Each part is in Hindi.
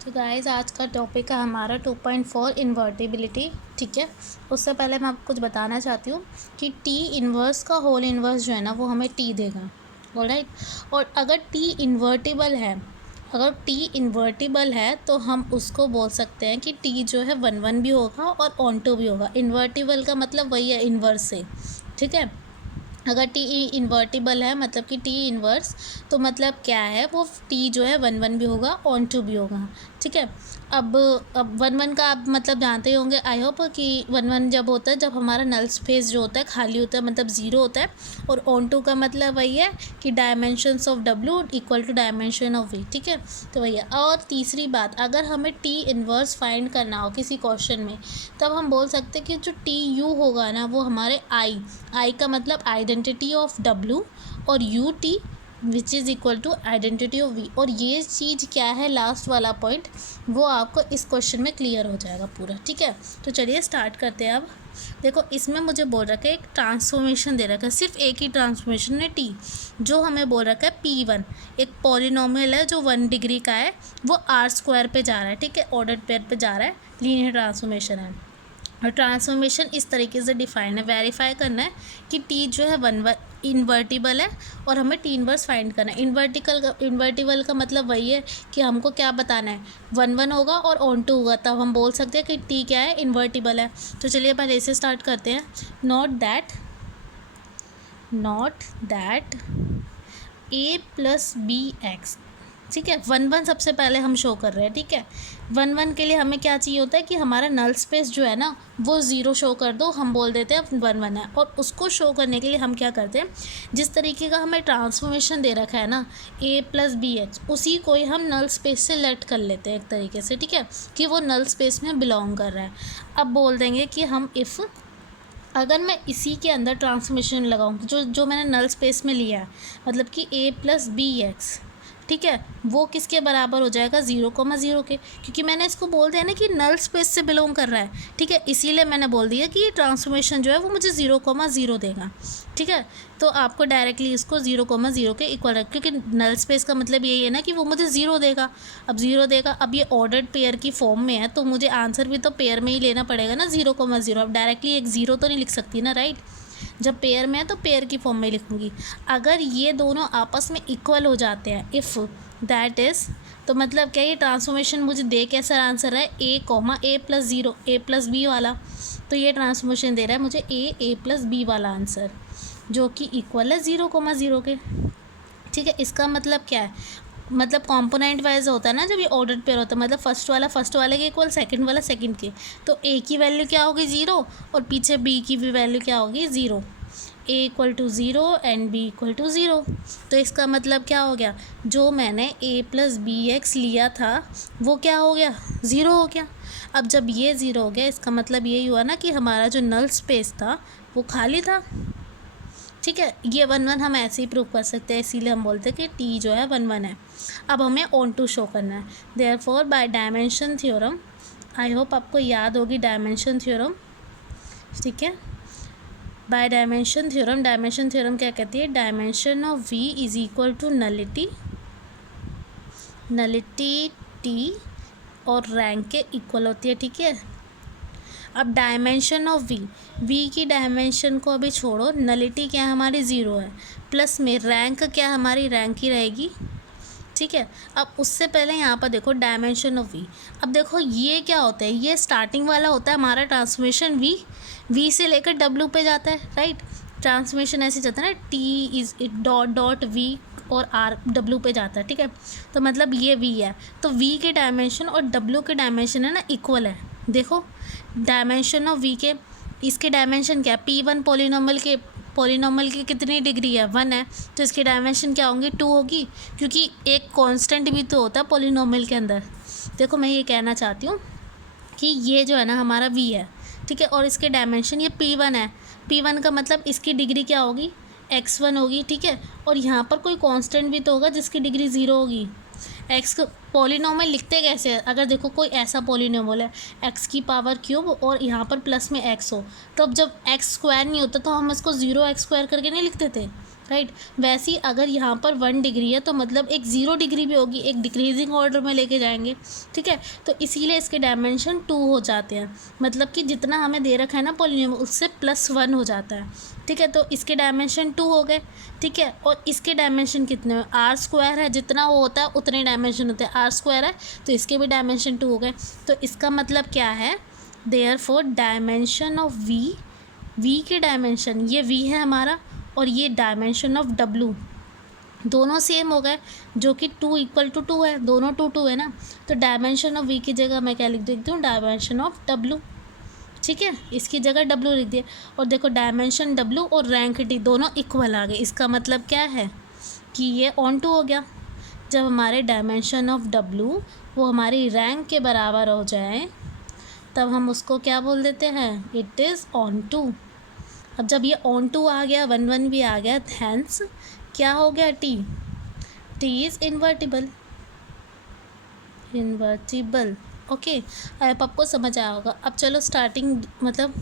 तो गाइस आज का टॉपिक है हमारा 2.4 इन्वर्टिबिलिटी। ठीक है, उससे पहले मैं आपको कुछ बताना चाहती हूँ कि टी इन्वर्स का होल इन्वर्स जो है ना वो हमें टी देगा। ऑलराइट, और अगर टी इन्वर्टिबल है तो हम उसको बोल सकते हैं कि टी जो है 1 भी होगा और ऑन टू भी होगा। इन्वर्टिबल का मतलब वही है, इन्वर्स से। ठीक है, अगर टी इन्वर्टिबल है मतलब कि टी इन्वर्स, तो मतलब क्या है, वो टी जो है 1 भी होगा, ऑन टू भी होगा। ठीक है, अब 1 का आप मतलब जानते ही होंगे, आई होप, कि 1 जब होता है जब हमारा नल स्पेस जो होता है खाली होता है, मतलब ज़ीरो होता है। और ऑन टू का मतलब वही है कि dimensions of W equal to dimension of V. ठीक है, तो वही है। और तीसरी बात, अगर हमें टी इन्वर्स फाइंड करना हो किसी क्वेश्चन में, तब हम बोल सकते हैं कि जो टी यू होगा ना वो हमारे आई का मतलब आइडेंटिटी ऑफ डब्ल्यू, और U T which is equal to identity of V. और ये चीज़ क्या है, लास्ट वाला पॉइंट, वो आपको इस क्वेश्चन में क्लियर हो जाएगा पूरा। ठीक है, तो चलिए स्टार्ट करते हैं। अब देखो, इसमें मुझे बोल रखा है एक ट्रांसफॉर्मेशन दे रखा है, सिर्फ एक ही ट्रांसफॉर्मेशन है टी, जो हमें बोल रखा है P1, एक पॉलिनोमियल है जो 1 डिग्री का है, वो R² पे जा रहा है। ठीक है, ऑर्डर्ड पेयर पे जा रहा है, लीनियर ट्रांसफॉर्मेशन है। और ट्रांसफॉर्मेशन इस तरीके से डिफाइन है, वेरीफाई करना है कि टी जो है 1 इन्वर्टिबल है, और हमें टी इन्वर्स फाइंड करना है। इन्वर्टिबल का मतलब वही है कि हमको क्या बताना है, 1 होगा और ऑन टू होगा, तब हम बोल सकते हैं कि टी क्या है, इन्वर्टिबल है। तो चलिए पहले इसे स्टार्ट करते हैं। Not that a plus B X. ठीक है, 1 सबसे पहले हम शो कर रहे हैं। ठीक है, 1 के लिए हमें क्या चाहिए होता है कि हमारा नल स्पेस जो है ना वो ज़ीरो शो कर दो, हम बोल देते हैं 1 है। और उसको शो करने के लिए हम क्या करते हैं, जिस तरीके का हमें ट्रांसफॉर्मेशन दे रखा है ना a प्लस बी एक्स, उसी को ही हम नल स्पेस से लेट कर लेते हैं एक तरीके से। ठीक है, कि वो नल स्पेस में बिलोंग कर रहा है। अब बोल देंगे कि हम इफ़, अगर मैं इसी के अंदर ट्रांसफॉर्मेशन लगाऊँ जो मैंने नल स्पेस में लिया है, मतलब कि a प्लस बी एक्स, ठीक है, वो किसके बराबर हो जाएगा, 0,0 के, क्योंकि मैंने इसको बोल दिया ना कि नल स्पेस से बिलोंग कर रहा है। ठीक है, इसीलिए मैंने बोल दिया कि ये ट्रांसफॉर्मेशन जो है वो मुझे 0,0 देगा। ठीक है, तो आपको डायरेक्टली इसको 0,0 के इक्वल रख, क्योंकि नल स्पेस का मतलब यही है ना कि वो मुझे 0 देगा। अब 0 देगा, अब ये ऑर्डर्ड पेयर की फॉर्म में है, तो मुझे आंसर भी तो पेयर में ही लेना पड़ेगा ना, 0,0। अब डायरेक्टली एक 0 तो नहीं लिख सकती ना, राइट। जब पेयर में है तो पेयर की फॉर्म में लिखूँगी। अगर ये दोनों आपस में इक्वल हो जाते हैं, इफ़ दैट इज़, तो मतलब क्या, ये ट्रांसफॉर्मेशन मुझे दे कैसा आंसर है, a plus 0, a plus B वाला। तो ये ट्रांसफॉर्मेशन दे रहा है मुझे a प्लस बी वाला आंसर, जो कि इक्वल है 0,0 के। ठीक है, इसका मतलब क्या है, मतलब कंपोनेंट वाइज होता है ना जब ये ऑर्डर्ड पेयर होता है, मतलब फर्स्ट वाले के इक्वल, सेकंड वाला सेकंड के, तो a की वैल्यू क्या होगी, 0, और पीछे b की भी वैल्यू क्या होगी, 0। a equal to 0 and b equal to 0। तो इसका मतलब क्या हो गया, जो मैंने a प्लस बी एक्स लिया था वो क्या हो गया, 0 हो गया। अब जब ये 0 हो गया, इसका मतलब यही हुआ ना कि हमारा जो नल स्पेस था वो खाली था। ठीक है, ये 1 हम ऐसे ही प्रूव कर सकते हैं, इसीलिए हम बोलते हैं कि टी जो है 1 है। अब हमें ऑन टू शो करना है, therefore by dimension theorem, I hope आपको याद होगी डायमेंशन थ्योरम। ठीक है, बाय डायमेंशन थ्योरम क्या कहती है, dimension of V is equal to nullity T और रैंक के इक्वल होती है। ठीक है, अब डायमेंशन ऑफ वी की डायमेंशन को अभी छोड़ो, नलिटी क्या हमारी 0 है, प्लस में रैंक क्या हमारी, रैंक ही रहेगी। ठीक है, अब उससे पहले यहाँ पर देखो डायमेंशन ऑफ वी। अब देखो ये क्या होता है, ये स्टार्टिंग वाला होता है हमारा ट्रांसफॉर्मेशन, वी से लेकर डब्ल्यू पे जाता है, राइट। ट्रांसफॉर्मेशन ऐसे जाता है ना, टी इज डॉट वी और आर डब्ल्यू पे जाता है। ठीक है, तो मतलब ये वी है, तो वी के डायमेंशन और डब्ल्यू के डायमेंशन है ना इक्वल है। देखो डायमेंशन ऑफ वी के, इसके डायमेंशन क्या है, P1 पॉलिनॉमियल की कितनी डिग्री है, 1 है, तो इसकी डायमेंशन क्या होंगी, 2 होगी, क्योंकि एक कांस्टेंट भी तो होता है पॉलिनॉमियल के अंदर। देखो मैं ये कहना चाहती हूँ कि ये जो है ना हमारा v है, ठीक है, और इसके डायमेंशन ये P1 है। P1 का मतलब इसकी डिग्री क्या होगी, x1 होगी। ठीक है, और यहाँ पर कोई कांस्टेंट भी तो होगा जिसकी डिग्री 0 होगी। एक्स को पॉलिनोमियल लिखते कैसे हैं, अगर देखो कोई ऐसा पॉलिनोमियल है एक्स की पावर क्यूब और यहाँ पर प्लस में एक्स हो, तो अब जब एक्स स्क्वायर नहीं होता तो हम इसको 0x² करके नहीं लिखते थे, राइट। वैसे ही अगर यहाँ पर 1 डिग्री है तो मतलब एक 0 डिग्री भी होगी, एक डिक्रीजिंग ऑर्डर में लेके जाएंगे, ठीक है। तो इसीलिए इसके डायमेंशन 2 हो जाते हैं, मतलब कि जितना हमें दे रखा है ना पॉलिनोमियल उससे +1 हो जाता है, ठीक है। तो इसके डायमेंशन 2 हो गए, ठीक है। और इसके डायमेंशन कितने हैं, r² है, जितना वो होता है उतने डायमेंशन होते हैं, r² है तो इसके भी डायमेंशन 2 हो गए। तो इसका मतलब क्या है, देयरफॉर डायमेंशन ऑफ v के डायमेंशन, ये v है हमारा और ये डायमेंशन ऑफ w दोनों सेम हो गए, जो कि 2 = 2 है, दोनों 2 2 है ना। तो डायमेंशन ऑफ v की जगह मैं क्या लिख देती हूँ, डायमेंशन ऑफ w, ठीक है। इसकी जगह w लिख दिया। और देखो डायमेंशन w और रैंक t दोनों इक्वल आ गए। इसका मतलब क्या है कि ये ऑन टू हो गया। जब हमारे डायमेंशन ऑफ w वो हमारी रैंक के बराबर हो जाए तब हम उसको क्या बोल देते हैं, इट इज़ ऑन टू। अब जब ये ऑन टू आ गया, 1 1 भी आ गया, हैंस क्या हो गया, t इज़ इन्वर्टिबल। ओके, अब आपको समझ आया होगा। अब चलो स्टार्टिंग मतलब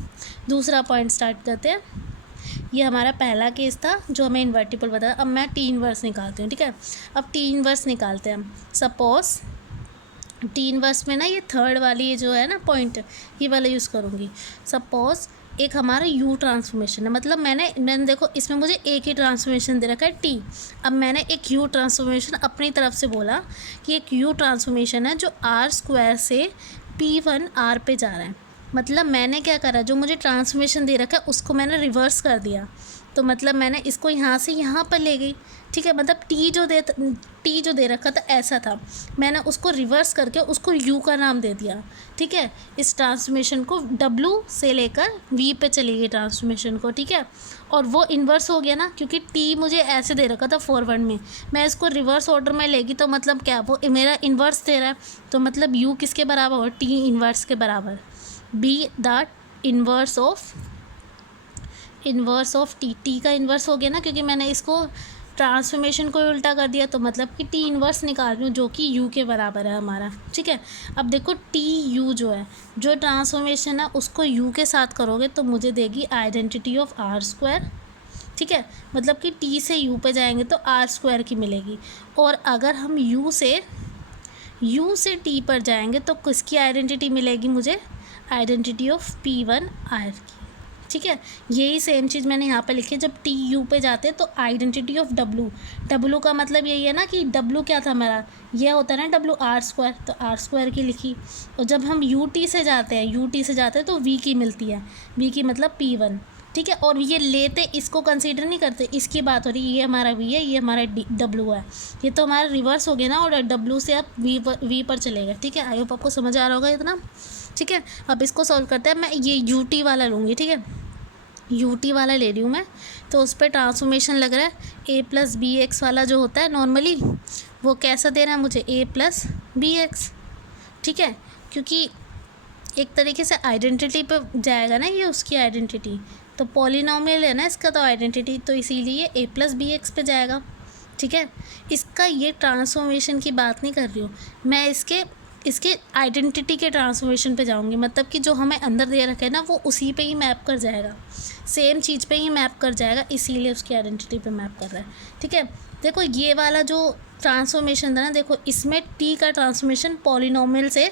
दूसरा पॉइंट स्टार्ट करते हैं। ये हमारा पहला केस था जो हमें इन्वर्टिबल बताया। अब मैं t इनवर्स निकालती हूँ, ठीक है। अब t इनवर्स निकालते हैं हम। सपोज t इनवर्स में ना ये थर्ड वाली जो है ना पॉइंट, ये वाला यूज़ करूँगी। सपोज एक हमारा u ट्रांसफॉर्मेशन है, मतलब मैंने देखो इसमें मुझे एक ही ट्रांसफॉर्मेशन दे रखा है t। अब मैंने एक u ट्रांसफॉर्मेशन अपनी तरफ से बोला कि एक u ट्रांसफॉर्मेशन है जो r² से p1 r पे जा रहा है। मतलब मैंने क्या करा, जो मुझे ट्रांसफॉर्मेशन दे रखा है उसको मैंने रिवर्स कर दिया। तो मतलब मैंने इसको यहाँ से यहाँ पर ले गई, ठीक है। मतलब t जो दे रखा था ऐसा था, मैंने उसको रिवर्स करके उसको u का नाम दे दिया, ठीक है। इस ट्रांसफॉर्मेशन को w से लेकर v पे चली गई ट्रांसफॉर्मेशन को, ठीक है। और वो इन्वर्स हो गया ना, क्योंकि t मुझे ऐसे दे रखा था फॉरवर्ड में, मैं इसको रिवर्स ऑर्डर में लेगी तो मतलब क्या, वो मेरा इन्वर्स दे रहा है। तो मतलब u किसके बराबर हो, t इन्वर्स के बराबर, be the inverse of t का इन्वर्स हो गया ना, क्योंकि मैंने इसको ट्रांसफॉर्मेशन को उल्टा कर दिया। तो मतलब कि t इन्वर्स निकाल रही हूँ जो कि u के बराबर है हमारा, ठीक है। अब देखो tu जो है, जो ट्रांसफॉर्मेशन है उसको u के साथ करोगे तो मुझे देगी आइडेंटिटी ऑफ r², ठीक है। मतलब कि t से u पे जाएंगे तो r² की मिलेगी। और अगर हम u से t पर जाएंगे तो किसकी आइडेंटिटी मिलेगी मुझे, आइडेंटिटी ऑफ p1 r की, ठीक है। यही सेम चीज़ मैंने यहाँ पे लिखी है। जब t u पे जाते हैं तो आइडेंटिटी ऑफ w का मतलब यही है ना कि w क्या था हमारा, यह होता है ना w r², तो r² की लिखी। और जब हम ut से जाते हैं तो v की मिलती है, v की मतलब p1, ठीक है। और ये लेते इसको कंसीडर नहीं करते, इसकी बात हो रही है, ये हमारा v है, ये हमारा w है। ये तो हमारा रिवर्स हो गया ना, और w से आप v पर चलेगा, ठीक है। आई होप आपको समझ आ रहा होगा इतना, ठीक है। अब इसको सॉल्व करते हैं। मैं ये ut वाला लूँगी, ठीक है। ut वाला ले रही हूँ मैं, तो उस पर ट्रांसफॉर्मेशन लग रहा है a + bx वाला जो होता है नॉर्मली, वो कैसा दे रहा है मुझे, a + bx, ठीक है। क्योंकि एक तरीके से आइडेंटिटी पे जाएगा ना ये, उसकी आइडेंटिटी तो पॉलिनोमियल है ना इसका, तो आइडेंटिटी तो इसीलिए a + bx पे जाएगा, ठीक है। इसका ये ट्रांसफॉर्मेशन की बात नहीं कर रही हूँ मैं, इसके आइडेंटिटी के ट्रांसफॉर्मेशन पे जाऊंगी। मतलब कि जो हमें अंदर दे रखा है ना वो उसी पे ही मैप कर जाएगा, सेम चीज़ पे ही मैप कर जाएगा, इसीलिए उसकी आइडेंटिटी पे मैप कर रहा है, ठीक है। देखो ये वाला जो ट्रांसफॉर्मेशन था ना, देखो इसमें t का ट्रांसफॉर्मेशन पॉलिनोमियल से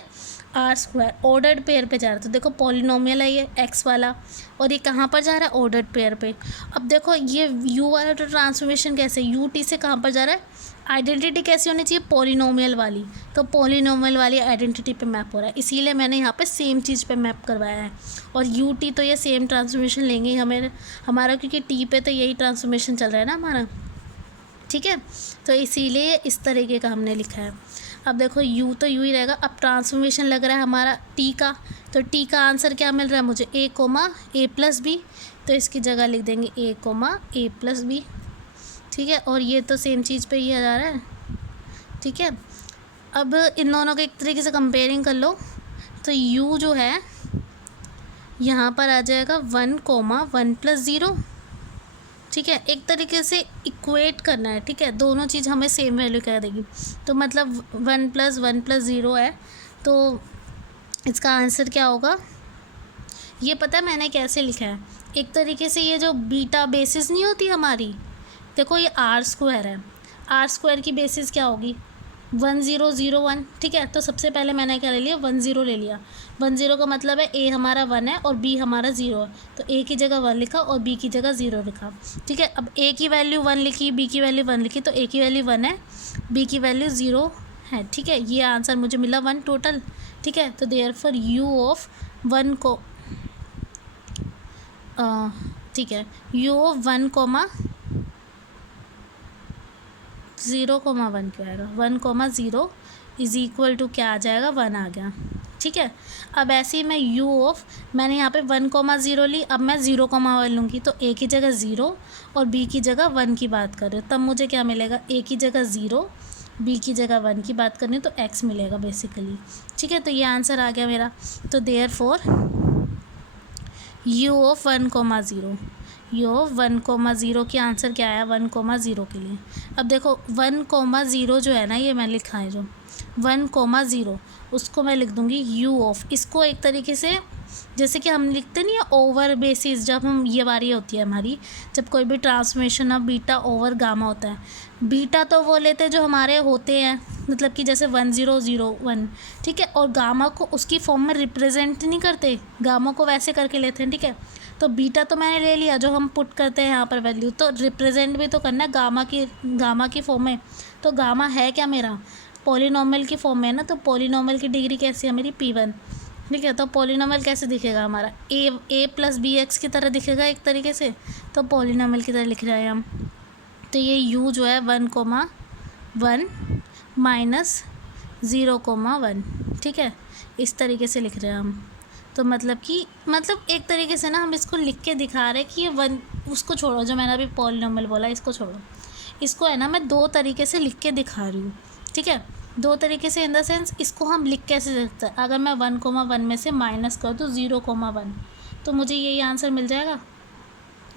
r² ऑर्डर्ड पेयर पे जा रहा था। देखो पॉलिनोमियल है ये x वाला, और ये कहाँ पर जा रहा है, ऑर्डर्ड पेयर पे। अब देखो ये u वाला तो ट्रांसफॉर्मेशन कैसे, ut से कहाँ पर जा रहा है, आइडेंटिटी कैसी होनी चाहिए, पॉलिनोमियल वाली, तो पॉलिनोमियल वाली आइडेंटिटी पे मैप हो रहा है, इसीलिए मैंने यहाँ पे सेम चीज़ पे मैप करवाया है। और ut तो ये सेम ट्रांसफॉर्मेशन लेंगे हमारा, क्योंकि t पे तो यही ट्रांसफॉर्मेशन चल रहा है ना हमारा, ठीक है। तो इसीलिए इस तरीके का हमने लिखा है। अब देखो u तो u ही रहेगा। अब ट्रांसफॉर्मेशन लग रहा है हमारा t का, तो t का आंसर क्या मिल रहा है मुझे, a, a + b, तो इसकी जगह लिख देंगे a, a + b, ठीक है। और ये तो सेम चीज़ पे ही आ जा रहा है, ठीक है। अब इन दोनों को एक तरीके से कंपेयरिंग कर लो, तो u जो है यहाँ पर आ जाएगा 1, 1 + 0, ठीक है। एक तरीके से इक्वेट करना है, ठीक है, दोनों चीज़ हमें सेम वैल्यू कह देगी। तो मतलब 1 + 1 + 0 है, तो इसका आंसर क्या होगा, ये पता है मैंने कैसे लिखा है, एक तरीके से ये जो बीटा बेसिस नहीं होती हमारी, देखो ये आर स्क्वायर है, आर स्क्वायर की बेसिस क्या होगी 1001, ठीक है। तो सबसे पहले मैंने क्या ले लिया 10 ले लिया। 10 का मतलब है ए हमारा 1 है और बी हमारा 0 है, तो ए की जगह 1 लिखा और बी की जगह 0 लिखा, ठीक है। अब ए की वैल्यू 1 लिखी, बी की वैल्यू 1 लिखी, तो ए की वैल्यू 1 है, बी की वैल्यू 0 है, ठीक है। ये आंसर मुझे मिला 1 टोटल, ठीक है। तो देयरफॉर यू ऑफ 1 को ठीक है, यू ऑफ 1,0,1 क्या आएगा 1,0 इज़ इक्वल टू क्या आ जाएगा 1 आ गया, ठीक है। अब ऐसे ही मैं यू ऑफ, मैंने यहाँ पे 1,0 ली, अब मैं 0,1 लूँगी, तो ए की जगह 0 और बी की जगह 1 की बात कर रही हूँ, तब मुझे क्या मिलेगा ए की जगह 0, बी की जगह 1 की बात करनी है तो x मिलेगा बेसिकली, ठीक है। तो ये आंसर आ गया मेरा। तो therefore you of 1,0, you of 1,0 की आंसर क्या आया 1,0 के लिए। अब देखो 1,0 जो है ना, ये मैं लिखा है जो 1,0, उसको मैं लिख दूँगी यू ऑफ, इसको एक तरीके से जैसे कि हम लिखते नहीं है ओवर बेसिस, जब हम ये बारी होती है हमारी, जब कोई भी transformation of beta over gamma होता है, बीटा तो वो लेते हैं जो हमारे होते हैं, मतलब कि जैसे 1001, ठीक है, और गामा को उसकी फॉर्म में रिप्रेजेंट नहीं करते, गामा को वैसे करके लेते हैं, ठीक है। तो बीटा तो मैंने ले लिया जो हम पुट करते हैं यहाँ पर वैल्यू, तो रिप्रेजेंट भी तो करना है गामा की फॉर्म में। तो गामा है क्या मेरा पॉलिनॉमियल की फॉर्म में है ना, तो पॉलिनॉमियल की डिग्री कैसी है मेरी P1, ठीक है। तो पॉलिनॉमियल कैसे दिखेगा हमारा ए प्लस बी एक्स की तरह दिखेगा एक तरीके से, तो पॉलिनॉमियल की तरह लिख रहे हैं हम। तो ये u जो है 1,1 माइनस 0,1, ठीक है, इस तरीके से लिख रहे हैं हम। तो मतलब एक तरीके से ना हम इसको लिख के दिखा रहे हैं कि ये 1, उसको छोड़ो जो मैंने अभी पॉलिनॉमियल बोला, इसको छोड़ो, इसको है ना मैं 2 तरीके से लिख के दिखा रही हूँ, ठीक है। 2 तरीके से इन द सेंस इसको हम लिख कैसे सकते हैं, अगर मैं 1,1 में से माइनस कर दूँ 0,1, तो मुझे यही आंसर मिल जाएगा,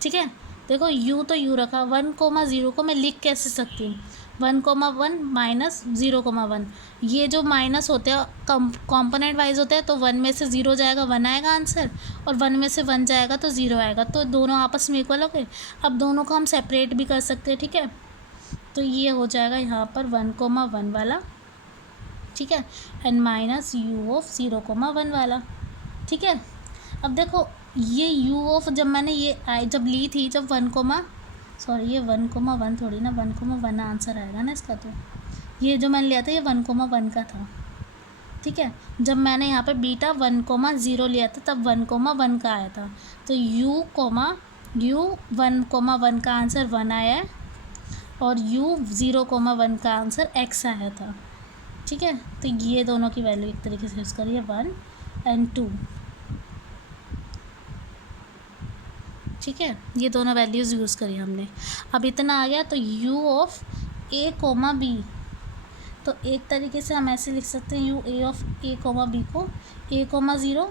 ठीक है। देखो u तो u रखा, 1,0 को मैं लिख कैसे सकती हूँ 1,1 माइनस 0,1, ये जो माइनस होते हैं कॉम्पोनेंट वाइज होते हैं, तो 1 में से 0 जाएगा 1 आएगा आंसर, और 1 में से 1 जाएगा तो 0 आएगा, तो दोनों आपस में इक्वल हो गए। अब दोनों को हम सेपरेट भी कर सकते हैं, ठीक है। तो ये हो जाएगा यहाँ पर 1,1 वाला, ठीक है, एंड माइनस यू ऑफ 0,1 वाला, ठीक है। अब देखो ये यू ऑफ जब मैंने ये जब ली थी, जब 1, ये 1,1 थोड़ी ना 1,1 आंसर आएगा ना इसका, तो ये जो मैंने लिया था ये 1,1 का था, ठीक है। जब मैंने यहाँ पे बीटा 1,0 लिया था तब 1,1 का आया था, तो यू 1,1 का आंसर 1 आया है और u 0,1 का आंसर x आया था, ठीक है। तो ये दोनों की वैल्यू एक तरीके से यूज़ करिए 1 और 2, ठीक है, ये दोनों वैल्यूज़ यूज़ करी हमने। अब इतना आ गया, तो u ऑफ a, b, तो एक तरीके से हम ऐसे लिख सकते हैं u a of a, b को a, 0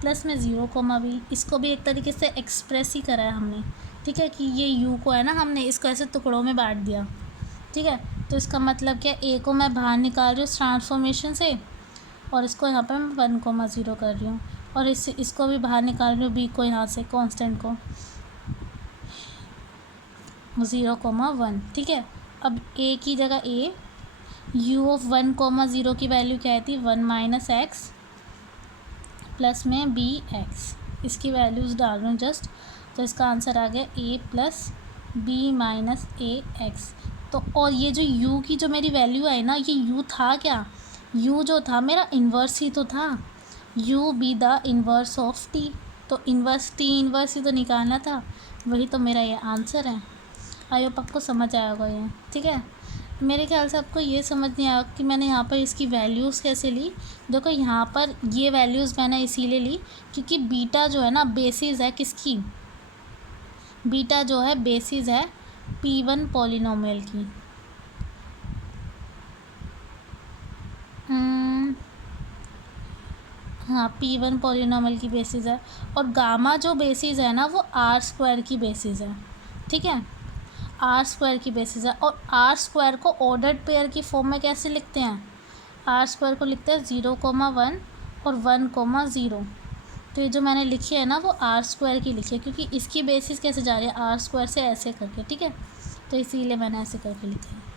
प्लस में 0, b, इसको भी एक तरीके से एक्सप्रेस ही करा है हमने, ठीक है, कि ये u को है ना हमने इसको ऐसे टुकड़ों में बांट दिया, ठीक है। तो इसका मतलब क्या, a को मैं बाहर निकाल रही हूँ ट्रांसफॉर्मेशन से, और इसको यहाँ पे मैं 1,0 कर रही हूँ, और इसको भी बाहर निकाल रही हूँ b को यहाँ से कांस्टेंट को 0,1, ठीक है। अब a की जगह a, u ऑफ 1,0 की वैल्यू क्या आई थी 1 माइनस x प्लस में बी एक्स, इसकी वैल्यूज़ डाल रही हूँ जस्ट, तो इसका आंसर आ गया a plus B minus A X. तो और ये जो u की जो मेरी वैल्यू आई ना, ये u था क्या, u जो था मेरा इन्वर्स ही तो था, u be the inverse of t, तो इन्वर्स t इन्वर्स ही तो निकालना था, वही तो मेरा ये आंसर है। आई होप आपको समझ आया होगा ये, ठीक है। मेरे ख्याल से आपको ये समझ नहीं आया कि मैंने यहाँ पर इसकी वैल्यूज़ कैसे ली। देखो यहाँ पर ये वैल्यूज़ मैंने इसीलिए ली क्योंकि बीटा जो है ना बेसिस है किसकी, बीटा जो है बेसिस है P1 पॉलिनोमियल की। हाँ P1 पॉलिनोमियल की बेसिस है, और गामा जो बेसिस है ना वो R² की बेसिस है, ठीक है, R² की बेसिस है। और R² को ऑर्डर्ड पेयर की फॉर्म में कैसे लिखते हैं, R² को लिखते हैं 0,1 और 1,0। तो ये जो मैंने लिखी है ना वो R² की लिखी है, क्योंकि इसकी बेसिस कैसे जा रही है R² से ऐसे करके, ठीक है। तो इसीलिए मैंने ऐसे करके लिखा है।